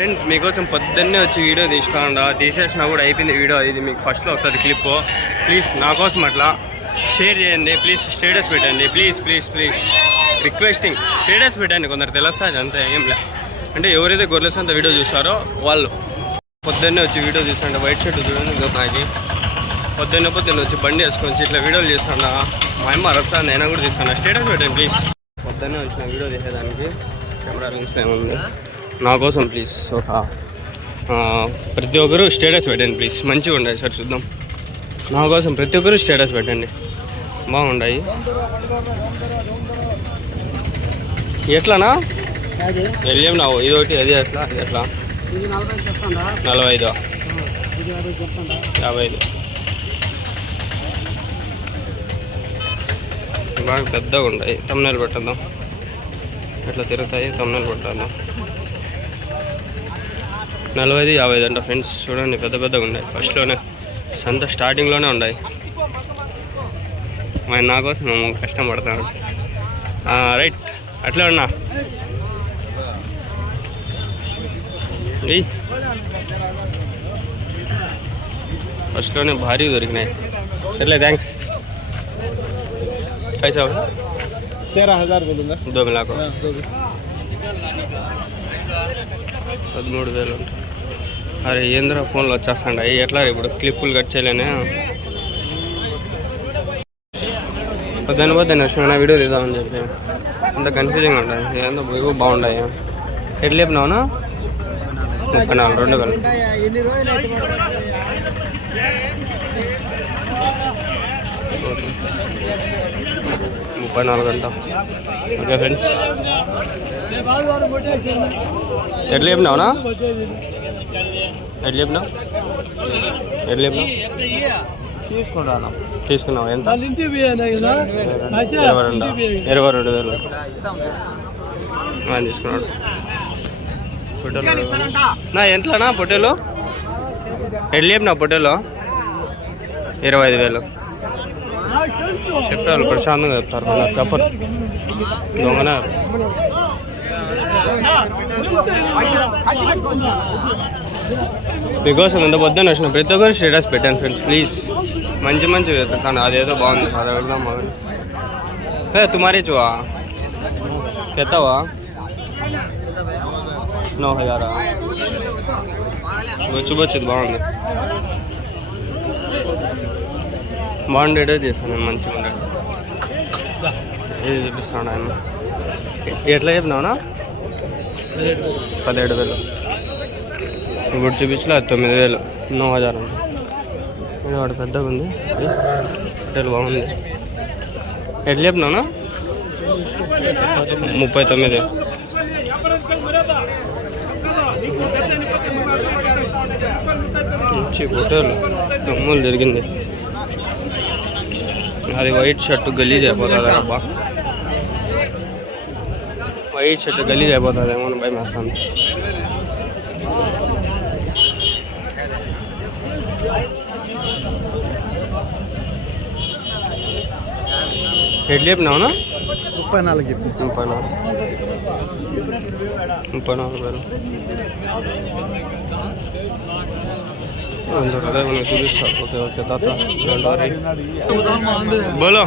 Friends మీకోసం పొద్దున్నే వచ్చి వీడియో తీసేసినా కూడా అయిపోయింది వీడియో. ఇది మీకు ఫస్ట్లో వస్తుంది క్లిప్. ప్లీజ్ నా కోసం అట్లా షేర్ చేయండి, ప్లీజ్ స్టేటస్ పెట్టండి, please please please requesting status పెట్టండి. కొందరు తెలుస్తుంది అంతే, ఏం లే. అంటే ఎవరైతే గొర్రెల సంత వీడియో చూస్తారో వాళ్ళు పొద్దున్నే వచ్చి వీడియో తీస్తుంటే వైట్ షర్ట్ చూడండి నాకు పొద్దున్నే వచ్చి బండి వేసుకొని ఇట్లా వీడియోలు చేస్తున్నా. మా అమ్మ అరసాన్ని అయినా కూడా తీసుకున్నా. స్టేటస్ పెట్టండి ప్లీజ్. పొద్దున్నే వచ్చిన వీడియో తీసేదానికి కెమెరా లెన్స్ ఏముంది నా కోసం ప్లీజ్. ఒక ప్రతి ఒక్కరు స్టేటస్ పెట్టండి ప్లీజ్. మంచిగా ఉండాలి సార్, చూద్దాం. నా కోసం ప్రతి ఒక్కరు స్టేటస్ పెట్టండి, బాగుండాయి. ఎట్లానా వెళ్ళాం నా ఇదొకటి, అది ఎట్లా అది ఎట్లా 45 55 బాగా పెద్దగా ఉన్నాయి. తమ్నెల్ పెట్టద్దాం, ఎట్లా తిరుగుతాయి తమ్నెల్ పెట్టాలి. 40 50 అంట ఫ్రెండ్స్. చూడండి పెద్ద పెద్దగా ఉన్నాయి. ఫస్ట్లోనే సంత స్టార్టింగ్లోనే ఉన్నాయి. మరి నా కోసం మేము కష్టం పడతాను. రైట్ అట్లా ఉన్నా ఫస్ట్లోనే భారీ దొరికినాయి. సర్లే థ్యాంక్స్. कैसा 13,000 2 मिलाको 13,000. అరే ఏంద్రా ఫోన్లో వచ్చేస్తాండి అవి ఎట్లా ఇప్పుడు క్లిప్పులు కట్ చేయలేనే. పొద్దున్న వచ్చిన వీడియో తీద్దామని చెప్పి అంత కన్ఫ్యూజింగ్ ఉంటాయి. ఏందో ఎక్కువ బాగుంటాయి. ఎట్లా చెప్పినావునా 34 2,000. 34 అంట. ఓకే ఫ్రెండ్స్, ఎట్లా చెప్పినావునా ఎట్లా చెప్పినావు తీసుకున్నావు ఎంత? 22,000 తీసుకున్నాడు. పొట్టేలు నా ఎంతనా పొట్టేలు? ఎట్లా చెప్పినా పొట్టేలు 25,000 చెప్పారు. ప్రశాంతంగా చెప్తారు, నాకు చెప్పరు. దొంగనే మీకోసం ఎంత పొద్దున్న వచ్చిన ప్రతి ఒక్కరు స్టేటస్ పెట్టాను ఫ్రెండ్స్ ప్లీజ్. మంచి మంచి వెళ్తాను. అదేదో బాగుంది, అది వెళ్దాం. తుమారీ చువా ఎత్తావా 9,000 బొచ్చుది బాగుంది. బాగుండేదే చేస్తాను నేను, మంచిగా ఉండేది. ఇది చూపిస్తాను ఆయన. ఎట్లా చెప్పినావునా 17,000. ఇప్పుడు చూపించలే 9,000 9,000 ఉంది. ఇది వాడు పెద్దగా ఉంది, హోటల్ బాగుంది. ఎట్లా చెప్పినావునా 39. మంచి హోటల్ దమ్ములు జరిగింది. అది వైట్ షర్ట్ గలీజ్ అయిపోతుంది అబ్బా. వైట్ షర్ట్ గలీజ్ అయిపోతుంది ఏమో భయం వేస్తాను. ఎట్లా చెప్పినావునా 34 34,000 చూపిస్తా. ఓకే ఓకే తాత బోలో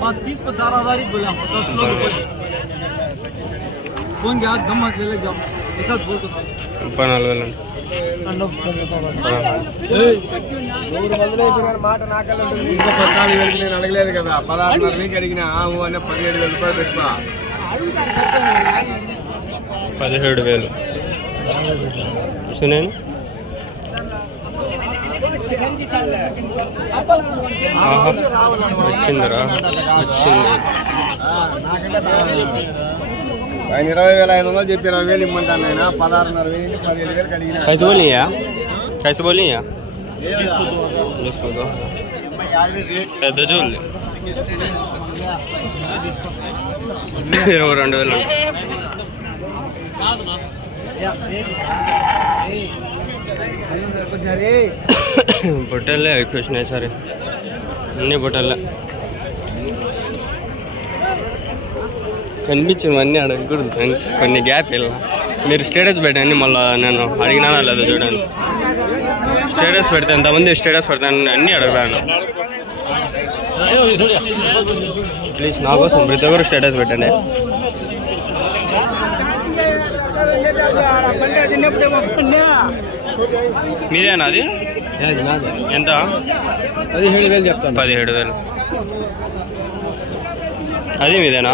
34,000 बोला 50 किलो कौन गया दम मत ले जाओ ऐसा बोल तो 34,000 మాట నాకల్లా ఉంటుంది. ఇంకా 14,000 నేను అడగలేదు కదా. 16,500 అడిగినా అనే 17,000 రూపాయలు పెట్టుకో. 17,000 సునేను వచ్చిందిరా వచ్చింది. ఆయన 20,500 చెప్పి 20,000 ఇమ్మంటాను. ఆయన 16,500 17,000 అడిగినా. कैसे बोली పెద్ద చూడండి 22,000. బొట్టెల్లే ఎక్కువ వచ్చినాయి సరే, అన్ని బొట్టెల్లే. కనిపించినవన్నీ అడగకూడదు ఫ్రెండ్స్, కొన్ని గ్యాప్ వెళ్ళా. మీరు స్టేటస్ పెట్టండి, మళ్ళీ నేను అడిగినా లేదా చూడండి. స్టేటస్ పెడితే ఎంతమంది స్టేటస్ పెడతాను అన్నీ అడగరాను. ప్లీజ్ నా కోసం ప్రతి ఒక్కరు స్టేటస్ పెట్టండి. మీదేనా అది? ఎంత? 17,000 చెప్తాను. 17,000. అది మీదేనా?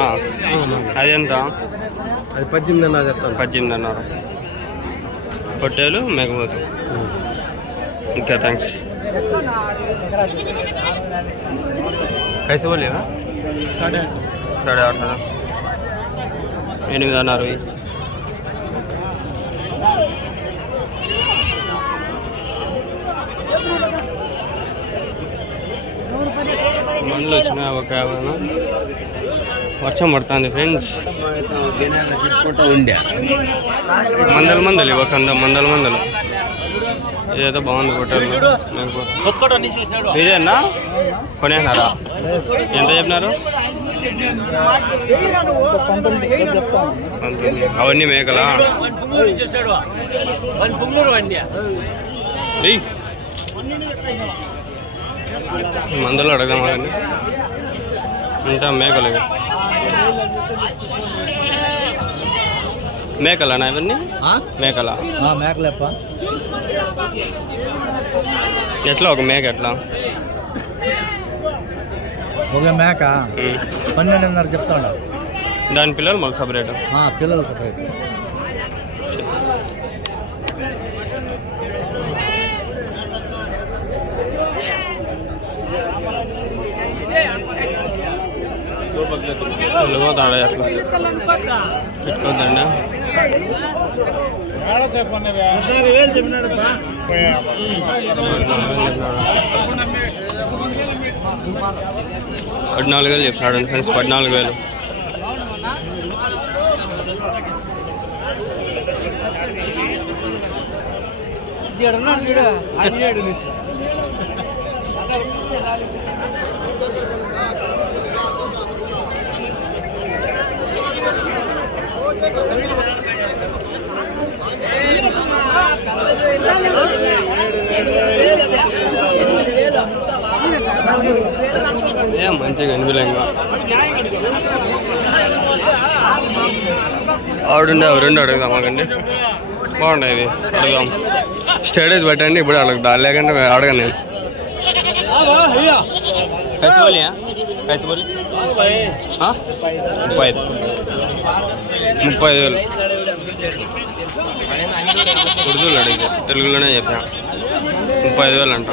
అది ఎంత? అది 18,500 చెప్తాను. 18,500. పొట్టేలు మేకపోతు. Okay thanks. कैसे बोलेगा? 8,500. 8,500. మందులు వచ్చినాయి ఒక 50. వర్షం పడుతుంది ఫ్రెండ్స్. మందలు ఒక 100 మందలు. ఇదేదో బాగుంది హోటల్. ఇదేనా కొనేసినారా? ఎంత చెప్పినారు? అవన్నీ మేకలా? మందులు అడగదాం. అవన్నీ ఇంకా మేకలు. మేకలానా ఇవన్నీ? మేకలా? మేకలేప్ప. ఎట్లా ఒక మేక ఎట్లా? ఒక మేక 12,500 చెప్తాడు. దాని పిల్లలు మాకు సపరేట్? పిల్లలు సపరేట్. పోతాడా అట్లా పెట్టుకోద్దండి. 14,000 చెప్పినాడు. 14,000 చెప్పినాడు ఫ్రెండ్స్. 14,000. మంచిగా అనిపించలేంగా. ఆవిడుండే అవి 2 అడుగుదాం. మాకండి బాగుంటాయి ఇవి. అడుగుదాం. స్టేటస్ పెట్టండి ఇప్పుడు అడుగుతా, లేకంటే అడగను నేను. कैसे बोलिए? कैसे बोली? 35,000. ఉర్దూలో అడిగితే తెలుగులోనే చెప్పా. 35,000 అంట.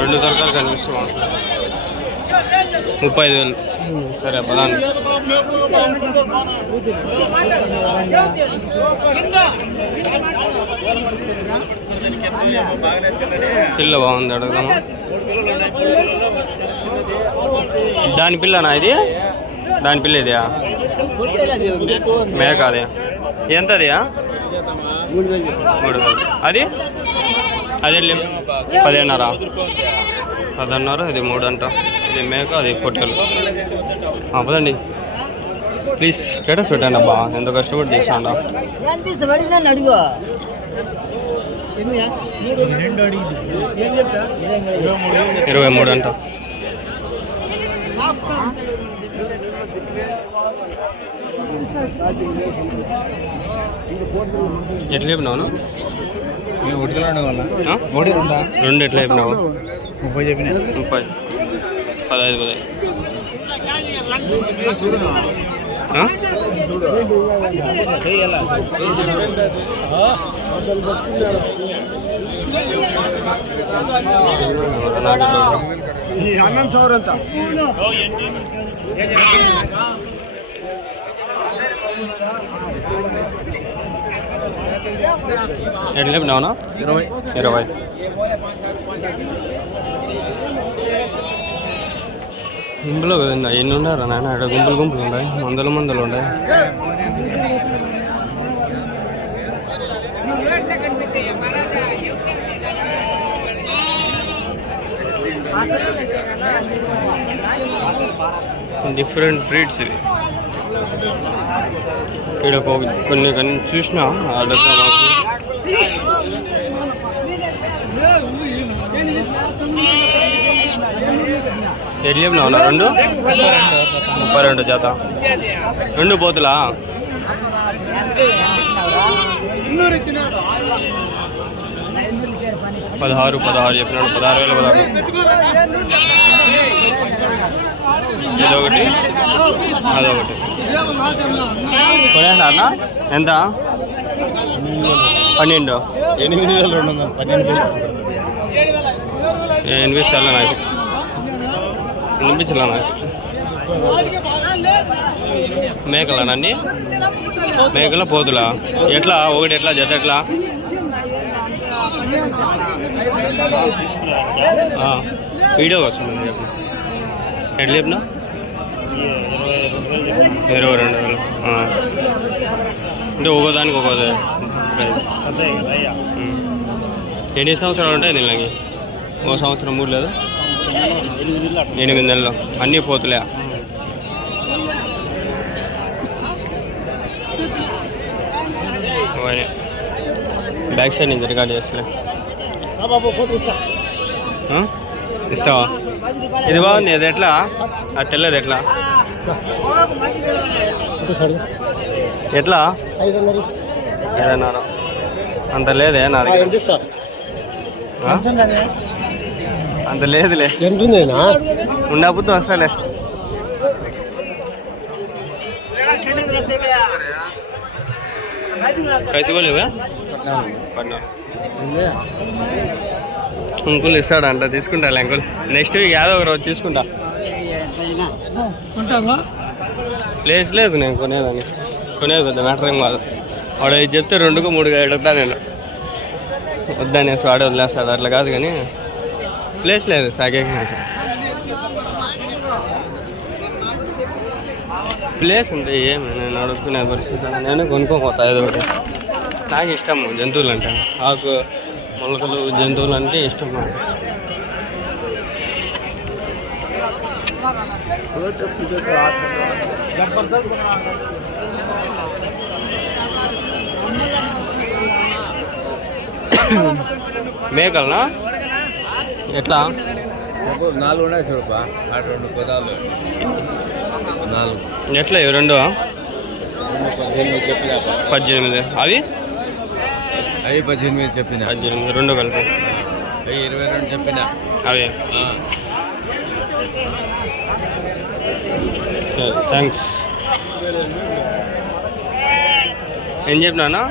2 తరకాలు కనిపిస్తున్నాం. 35,000. సరే పదాన్ని. పిల్ల బాగుంది, అడుగుదామా? దాని పిల్లనా ఇది? దాని పిల్ల ఇదియా? మేక అదే. ఎంత అదియా? 3,000. అది అదే 15,500. 15,500. ఇది 3 అంట. ఇది మేక, అది పొట్టేలు. పదండి ప్లీజ్. స్టేటస్ పెట్టండి అబ్బా, ఎంత కష్టపడి చేస్తాను. 23 అంట. ఎట్లా చెప్పినావు? 2 ఎట్లా చెప్పినావు? 30 చెప్పిన. 30. 15. ಹನ್ನೊಂದು ಸಾವಿರ ಅಂತ. ఎట్లా చెప్పినావునా? 20. గుంపులో కదండి ఎన్ని ఉన్నారా నాయన? ఇక్కడ గుంపులు ఉన్నాయి, మందలు ఉన్నాయి. డిఫరెంట్ బ్రీడ్స్ ఇవి. ఇక్కడ కొన్ని చూసినా అడుగుతా మాకు. ఎట్లా చెప్పినావు 2 32 జత 2 పోతులా? 16 చెప్పినాడు. 16,000 ఇదొకటి అదొకటి కొనేసినారనా? ఎంత? 12. 8,000 నాకు వినిపించాల నాకు. మేకలా అన్నీ? మేకల పోతులా? ఎట్లా ఒకటి ఎట్లా జత ఎట్లా? వీడియో వస్తుంది చెప్పు. ఎట్లా చెప్పినా? 22,000 అంటే ఒక్కోదానికి ఒక్కోది. ఎన్ని సంవత్సరాలు ఉంటాయి దీనికి? 1 సంవత్సరం 3 లేదు, 8 నెలలు. అన్నీ పోతులే. బ్యాక్ సైడ్ నుంచి రికార్డ్ చేస్తలే. ఇస్తావా? ఇది బాగుంది. అది ఎట్లా? అది తెల్లది ఎట్లా? ఎట్లా? 5,500. అంత లేదే నా దగ్గర. అంత లేదులే. ఎంత ఉన్నప్పుడు వస్తాలే. कैसे बोले भैया? అంకుల్ ఇస్తాడంట, తీసుకుంటా అంకుల్. నెక్స్ట్ వీక్ ఏదో ఒక రోజు తీసుకుంటా. ప్లేస్ లేదు నేను కొనేది పెద్ద మ్యాటర్ ఏం కాదు. వాడు ఇది చెప్తే 2కు 3గా అడుగుతా నేను. వద్దనేసి వాడే వదిలేస్తాడు. అట్లా కాదు కానీ ప్లేస్ లేదు సాగేకి. నాకు ప్లేస్ ఉంటే ఏమి నేను అడుగుకునే పరిస్థితి. నేను కొనుక్కోపోతా ఏదో ఒకటి. నాకు ఇష్టము జంతువులు అంటే. ఆకు మొలకలు జంతువులు అంటే ఇష్టం నాకు. మేకలనా ఎట్లా? 4 ఉన్నాయి చూడపా. 2 పదాలు 4 ఎట్లా? 2 చెప్పినా 18. అవి 18 చెప్పిన. 18 2 కలిపి 22 చెప్పిన. అవి థ్యాంక్స్. ఏం చెప్పినా?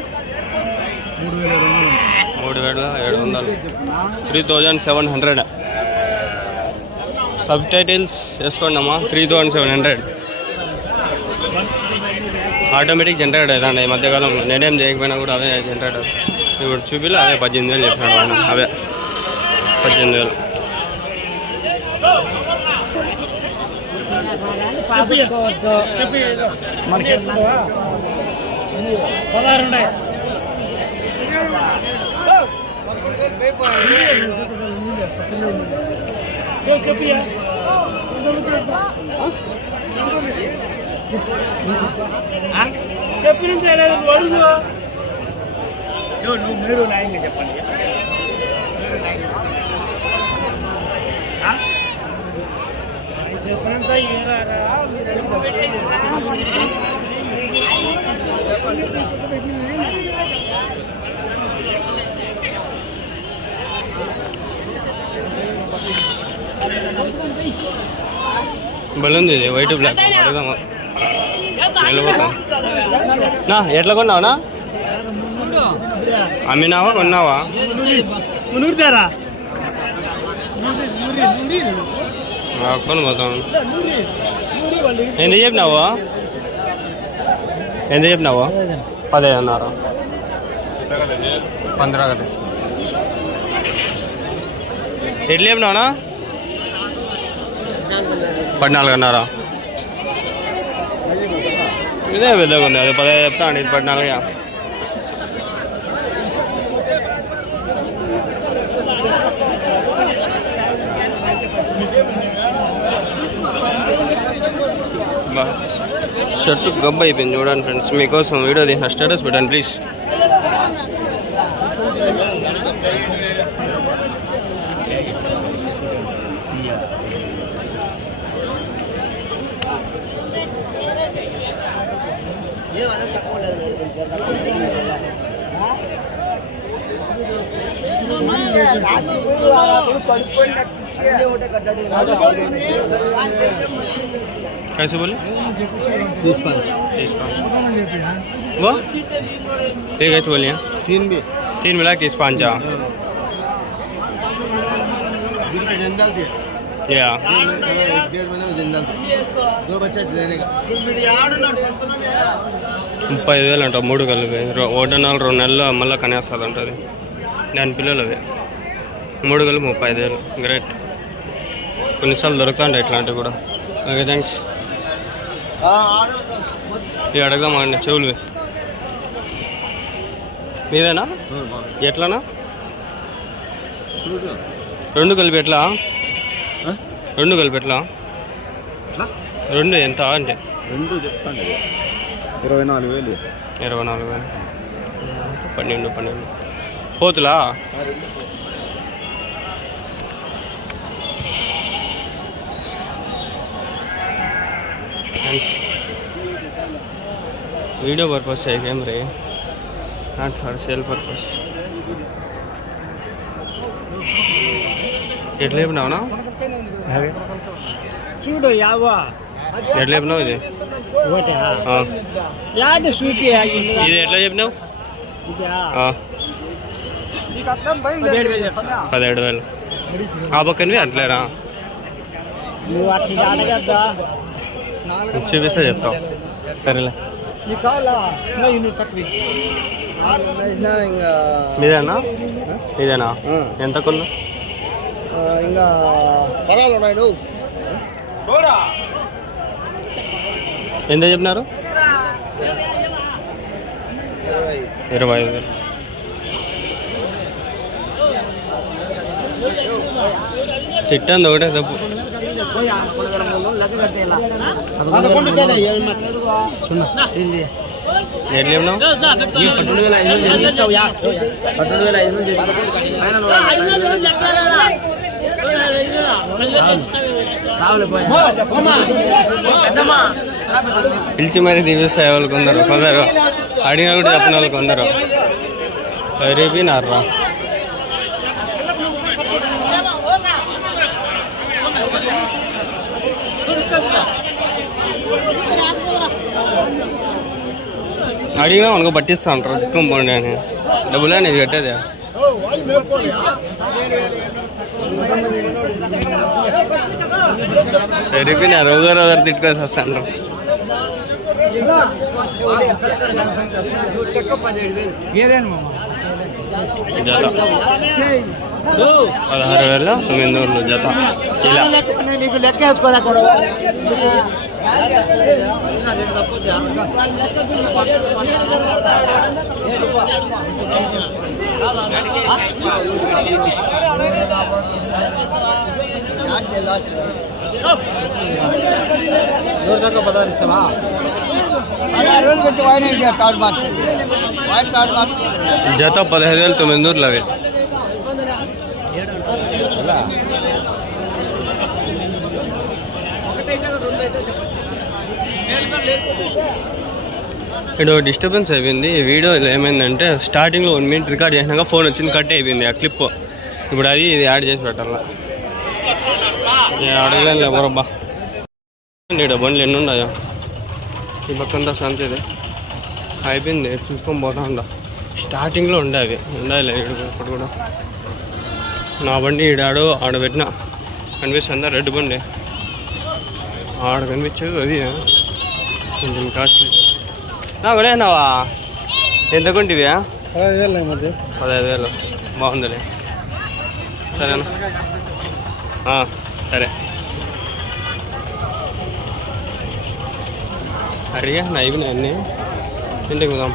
3,700. 3,700. సబ్ టైటిల్స్ వేసుకోండి అమ్మా. 3,700 ఆటోమేటిక్ జనరేట్ అవుతాండి ఈ మధ్యకాలంలో. నేనేం చేయకపోయినా కూడా అవే జనరేట్ అవుతాయి. ఇప్పుడు చూపిలో అవే 18,000 చెప్పినాడు వాడిని. అవే 18,000. చెప్పిన మీరు న్యాయంగా చెప్పండి. చెప్పినంత బలుంది ఇది వైట్ బ్లాక్. అడుగుదామా? వెళ్ళిపోతాం. ఎట్లా కొన్నావునా? అమ్మినావా కొన్నావా? కొని పోతాం. ఎంత చెప్పినావు? 15,000. 15 కదా. ఎట్లా చెప్పినావునా? 14,500. ఇదే పెద్దగా ఉంది. అది 15 చెప్తాను. ఇది 14. షర్ట్ గబ్బు అయిపోయింది చూడండి ఫ్రెండ్స్. మీకోసం వీడియో తీసిన స్టేటస్ పెట్టండి ప్లీజ్. कैसे बोले? 30 वो ये कैसे बोलिए? 3 भी 3 मिला 30 जंजाल थी या 1.5 महीने में जंजाल थी 2 बच्चे देने का 30,000 అంట 3 కలిపి. 1 నెల 2 నెలలు మళ్ళీ కనేస్తుంది ఉంటుంది. దాని పిల్లలు అవి 3 కలిపి 35,000. గ్రేట్. కొన్నిసార్లు దొరుకుతాయంట ఇట్లాంటివి కూడా. Okay thanks. ఇవి అడగదాం అండి చెవులు మీదేనా? ఎట్లానా? 2 కలిపి ఎట్లా? 2 కలిపి ఎట్లా? 2 ఎంత అంటే 2 చెప్తాను 24,000 24,000 12 పోతులా? वीडियो पर्पज से कैमरे नॉट फॉर सेल पर्पज. ఎట్లా చెప్పినావునా? చూడు యావా ఎట్లా చెప్పినావు? ఇది యాది సూపి ఇది ఎట్లా చెప్పినావు? 17,000. ఆ పక్కనవి అట్లేరా? నువ్వు అట్లా అడగద్దా? చూపిస్తే చెప్తావు. సరేలే. మీదేనా? ఇదేనా? ఎంత కొన్నా? ఇంకా పరాలు ఉన్నాయి నువ్వు ఎంత చెప్పినారు? 25,000. తిట్టంది ఒకటే తప్పు. ఎట్లా చెప్పినావు? పిలిచి మరీ దీవిస్తాయి వాళ్ళు కొందరు అడిగిన కూడా చెప్పిన వాళ్ళు కొందరు. రేపినారా? అడిగినా మనకు పట్టిస్తా అంటారు. ఎత్తుకోండి అని డబ్బులే అనేది కట్టేది. సరిపోయినారు ఒకరు తిట్టుకొని వస్తాను. జత 16,900 జత. ఇలా నీకు లెక్క వేసుకోరా పదారిస్తావా? జత 15,900 అవి. ఇక్కడ డిస్టర్బెన్స్ అయిపోయింది. ఈ వీడియోలో ఏమైందంటే స్టార్టింగ్లో 1 మినిట్ రికార్డ్ చేసినాక ఫోన్ వచ్చింది, కట్ అయిపోయింది ఆ క్లిప్. ఇప్పుడు అది ఇది యాడ్ చేసి పెట్టాలా? అడగలేను ఎవరబ్బా. ఇక్కడ బండ్లు ఎన్ని ఉన్నాయో ఈ పక్కంతా సంత ఇది అయిపోయింది. చూసుకొని పోతా ఉండ. స్టార్టింగ్లో ఉండేవి ఉండాలి ఇప్పుడు కూడా. నా బండి ఈడాడు ఆడ పెట్టిన కనిపిస్తుందా రెడ్ బండి ఆడ కనిపించేది. అది కొంచెం కాస్ట్లీ. నా కొనేనావా? ఎంత కొంటివి? 15,000. బాగుందిలే. సరేనా? సరే. అడిగా నా అయిపోయినాయి అన్నీ. ఇంటికి పోదాం.